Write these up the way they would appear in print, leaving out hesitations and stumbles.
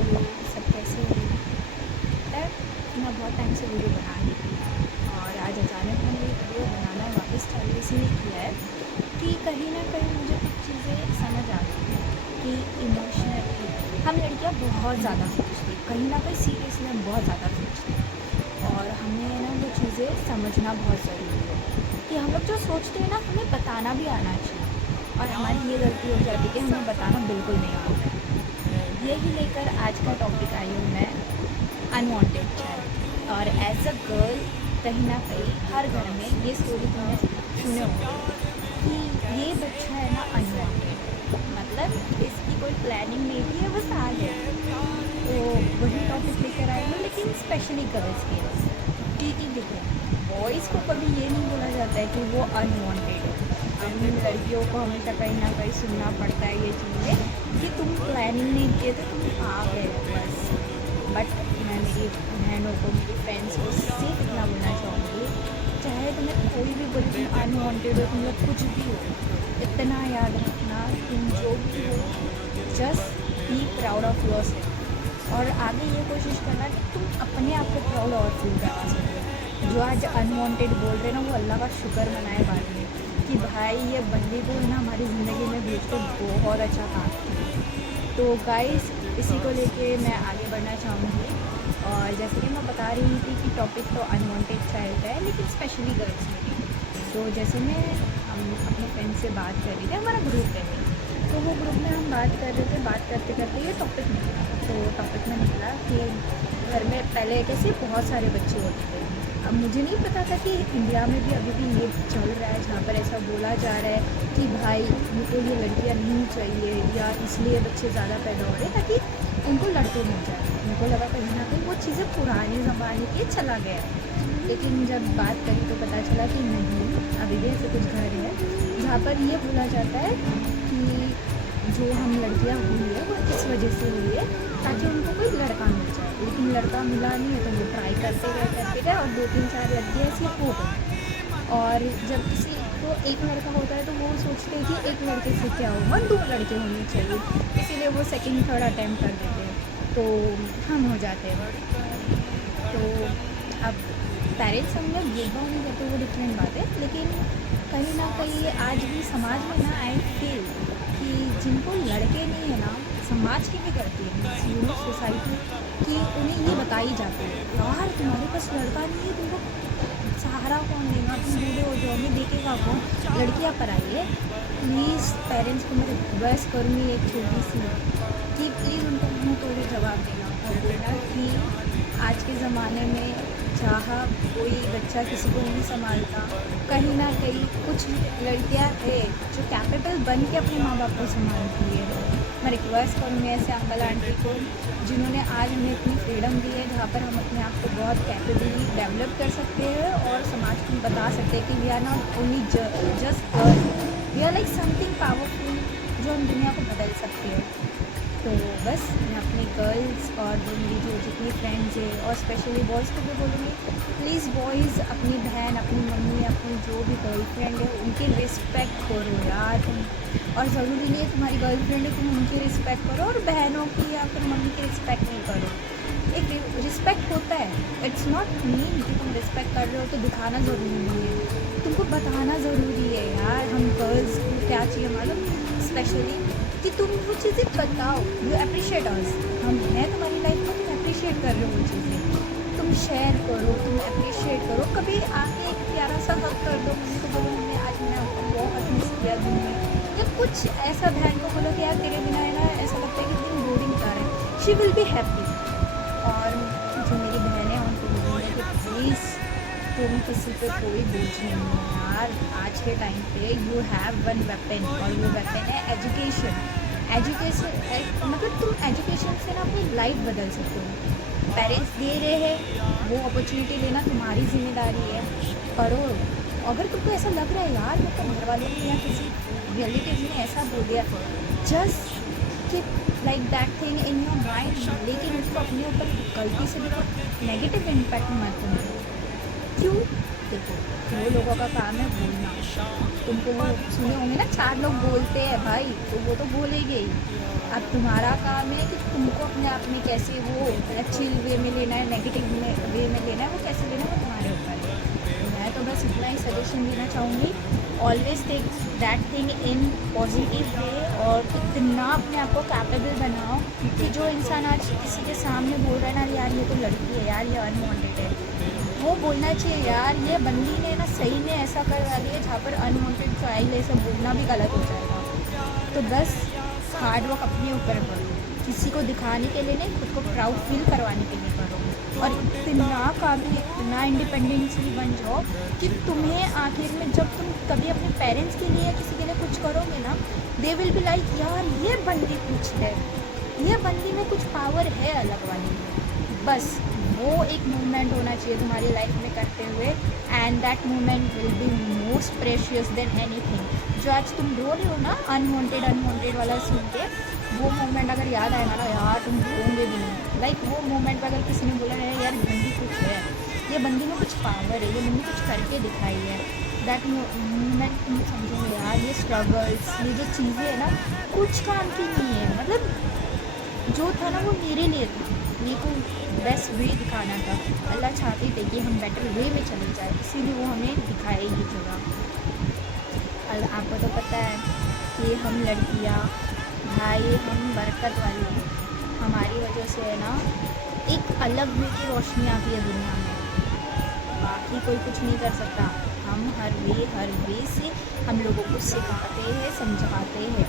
Hello, सब कैसे हो? पता है, मैं बहुत टाइम से वीडियो बना रही थी और आज अचानक मैंने ये वीडियो बनाना वापस चालू इसलिए किया है कि कहीं ना कहीं मुझे कुछ चीज़ें समझ आ गई हैं कि इमोशनली हम लड़कियां बहुत ज़्यादा सोचती हैं, कहीं ना कहीं सीरियसली हम बहुत ज़्यादा सोचते हैं और हमें ना वो चीज़ें समझना बहुत ज़रूरी है कि हम लोग जो सोचते हैं ना हमें बताना भी आना चाहिए और हमारी ये गलती हो जाती है कि हमें बताना बिल्कुल नहीं आता है। यही लेकर आज का टॉपिक आई हूँ मैं, अनवांटेड चाइल्ड। और एज अ गर्ल कहीं ना कहीं हर घर में ये स्टोरी तुमने सुने होंगे कि ये बच्चा है ना अनवांटेड, मतलब इसकी कोई प्लानिंग नहीं थी, ये बस आ गया। तो वही टॉपिक लेकर आई हूँ, लेकिन स्पेशली गर्ल्स के लिए। क्योंकि देखो, बॉयज़ को कभी ये नहीं बोला जाता है कि वो अनवांटेड है। हम लड़कियों को हमेशा कहीं ना कहीं सुनना पड़ता है ये चीज़ें कि तुम प्लानिंग नहीं किए तो तुम आ गए बस। बट मैं मेरी बहनों को, मेरी फ्रेंड्स को सिर्फ इतना बोलना चाहूँगी, चाहे तुम्हें कोई भी बोले तुम अनवांटेड हो, तुम लोग कुछ भी हो, इतना याद रखना तुम जो भी हो, just be proud of your self. और आगे ये कोशिश करना कि तुम अपने आप को प्राउड और फील करा सको। जो आज अनवांटेड बोल रहे हैं ना, वो अल्लाह का शुक्र मनाए बाद में कि भाई ये बंदी को ना हमारी ज़िंदगी में भेज कर बहुत अच्छा काम किया। तो गाइस, इसी को लेके मैं आगे बढ़ना चाहूँगी। और जैसे कि मैं बता रही थी कि टॉपिक तो अनवांटेड चाइल्ड है, लेकिन स्पेशली गर्ल्स में भी। तो जैसे मैं हम अपने फ्रेंड से बात कर रही थी, हमारा ग्रुप है, तो वो ग्रुप में हम बात कर रहे थे, बात करते करते ये टॉपिक निकला। तो टॉपिक में निकला कि घर में पहले कैसे बहुत सारे बच्चे होते थे। अब मुझे नहीं पता था कि इंडिया में भी अभी भी ये चल रहा है, जहाँ पर ऐसा बोला जा रहा है कि भाई इनको ये लड़कियाँ नहीं चाहिए, या इसलिए बच्चे ज़्यादा पैदा हो रहे हैं ताकि इनको लड़के मिल जाए। उनको लगा कहीं ना कहीं वो चीज़ें पुराने ज़माने के चला गया है। लेकिन जब बात करी तो पता चला कि नहीं, अभी भी ऐसे कुछ घर है जहाँ पर ये बोला जाता है कि जो हम लड़कियाँ हुई है वो इस वजह से हुई है ताकि उनको कोई लड़का मिल जाए। लेकिन लड़का मिला नहीं है तो वो ट्राई करते गए और 2-3-4 लड़कियाँ ऐसी हो गई। और जब किसी को एक लड़का होता है तो वो सोचते हैं कि एक लड़के से क्या होगा, 2 लड़के होने चाहिए, इसीलिए वो सेकंड थर्ड अटैम्प्ट कर देते हैं, तो हम हो जाते हैं। तो अब पेरेंट्स हम लोग भेदभाव नहीं करते, वो डिफरेंट बात है, लेकिन कहीं ना कहीं आज भी समाज में ना आई फील कि जिनको लड़के नहीं है ना, समाज की भी करती है सोसाइटी कि उन्हें ये बताई जाती है, यार तुम्हारे पास लड़का नहीं है, तुमको सहारा कौन देगा, तुम बूढ़े हो जाओगे, देखेगा कौन, लड़कियां पर आई है। प्लीज़ पेरेंट्स को मैं रिक्वेस्ट करूँगी एक छोटी सी कि प्लीज़ उनको मुँह तोड़े जवाब देना और बोलना कि आज के ज़माने में जहाँ कोई बच्चा किसी को नहीं संभालता, कहीं ना कहीं कुछ लड़कियां हैं जो कैपेबल बन के अपने माँ बाप को संभालती है। मैं रिक्वेस्ट करूँगी ऐसे अंकल आंटी को जिन्होंने आज हमें इतनी फ्रीडम दी है, जहाँ पर हम अपने आप को बहुत कैपेबली डेवलप कर सकते हैं और समाज को बता सकते हैं कि we are not only just girl, we are like something powerful जो हम दुनिया को बदल सकते हैं। तो बस मैं अपनी गर्ल्स और जो मेरी जो जितनी फ्रेंड्स है और स्पेशली बॉयज़ को भी बोलूँगी, प्लीज़ बॉयज़ अपनी बहन, अपनी मम्मी, अपनी जो भी गर्लफ्रेंड है उनकी रिस्पेक्ट करो यार तुम। और ज़रूरी नहीं है तुम्हारी गर्लफ्रेंड है तुम उनकी रिस्पेक्ट करो और बहनों की या फिर मम्मी की रिस्पेक्ट नहीं करो। एक रिस्पेक्ट होता है, इट्स नॉट मीन कि तुम रिस्पेक्ट कर रहे हो तो दिखाना ज़रूरी नहीं है, तुमको बताना ज़रूरी है यार। हम गर्ल्स को क्या चाहिए मालूम, स्पेशली कि तुम वो चीज़ें बताओ, यू अप्रिशिएट अस, हम हैं तुम्हारी लाइफ में, तुम अप्रिशिएट कर रहे हो वो चीज़ें, तुम शेयर करो, तुम अप्रिशिएट करो। कभी आके एक प्यारा सा हक कर दो, मम्मी को बोलो मम्मी आज मैंने आपको बहुत मिस किया दिन में, या कुछ ऐसा बहन को बोलो कि यार तेरे बिना है ना ऐसा लगता है कि दिन बोरिंग जा रहा है, शी विल बी हैप्पी। और जो मेरी बहन है उनको बोलूँगी कि प्लीज़ तुम किसी पे कोई बोझ नहीं हो यार। आज के टाइम पे यू हैव वन वेपन और वो वेपन है एजुकेशन। मतलब तुम एजुकेशन से ना अपनी लाइफ बदल सकते हो। पेरेंट्स दे रहे हैं, वो अपॉर्चुनिटी लेना तुम्हारी जिम्मेदारी है, करो। अगर तुमको ऐसा लग रहा है यार मतलब घर वालों ने या किसी रिलेटिव ने ऐसा बोल दिया, just keep like that thing in your mind, लेकिन उसको अपने ऊपर गलती से भी नेगेटिव इम्पैक्ट मत करो। क्यों? देखो, वो लोगों का काम है बोलना, तुमको वो सुने होंगे ना 4 लोग बोलते हैं भाई, तो वो तो बोलेंगे ही। अब तुम्हारा काम है कि तुमको अपने आप में कैसे वो चिल वे में लेना है, नेगेटिव वे में लेना है, वो कैसे लेना है वो तुम्हारे ऊपर है। मैं तो बस इतना ही सजेशन देना चाहूँगी, always take that thing in positive way, और इतना अपने आप को कैपेबल बनाओ कि जो इंसान आज किसी के सामने बोल रहा है ना यार ये तो लड़की है, यार ये अनवांटेड है, वो बोलना चाहिए यार ये बंदी ने ना सही में ऐसा करवा दिया जहाँ पर अनवांटेड चाइल्ड ऐसा बोलना भी गलत हो जाएगा। तो बस हार्ड वर्क अपने ऊपर करो, किसी को दिखाने के लिए नहीं, खुद को प्राउड फील करवाने के लिए करो, और इतना काबिल, इतना इंडिपेंडेंटली बन जाओ कि तुम्हें आखिर में जब तुम कभी अपने पेरेंट्स के लिए या किसी के लिए कुछ करोगे ना, दे विल बी लाइक यार ये बंदी कुछ है, ये बंदी में कुछ पावर है अलग वाली। बस वो एक मूवमेंट होना चाहिए तुम्हारी लाइफ में करते हुए, and that movement will be most precious than anything. जो आज तुम रो रहे हो ना अनवांटेड वाला सुन के, वो मोमेंट अगर याद आएगा ना यार तुम रोओगे भी नहीं। लाइक वो मोमेंट पर अगर किसी ने बोला है यार बंदी कुछ है, ये बंदी में कुछ पावर है, ये बंदी कुछ करके दिखाई है, दैट मोमेंट तुम समझोगे यार ये स्ट्रगल्स, ये जो चीज़ें है ना कुछ काम की नहीं है। मतलब जो था ना वो मेरे लिए था, मेरे को बेस्ट वे दिखाना था। अल्लाह चाहते थे कि हम बेटर वे में चले जाए, इसीलिए वो हमें दिखाए ये जगह। आपको तो पता है कि हम लड़कियाँ भाई हम बरकत वाली हैं, हमारी वजह से है ना एक अलग वे की रोशनी आती है दुनिया में, बाकी कोई कुछ नहीं कर सकता। हम हर वे से हम लोगों को सिखाते हैं, समझाते हैं।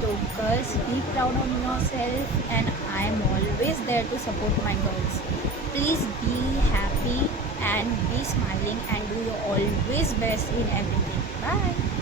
तो girls, be proud on yourself, and I am always there to support my girls. Please be happy and be smiling and do your always best in everything. Bye.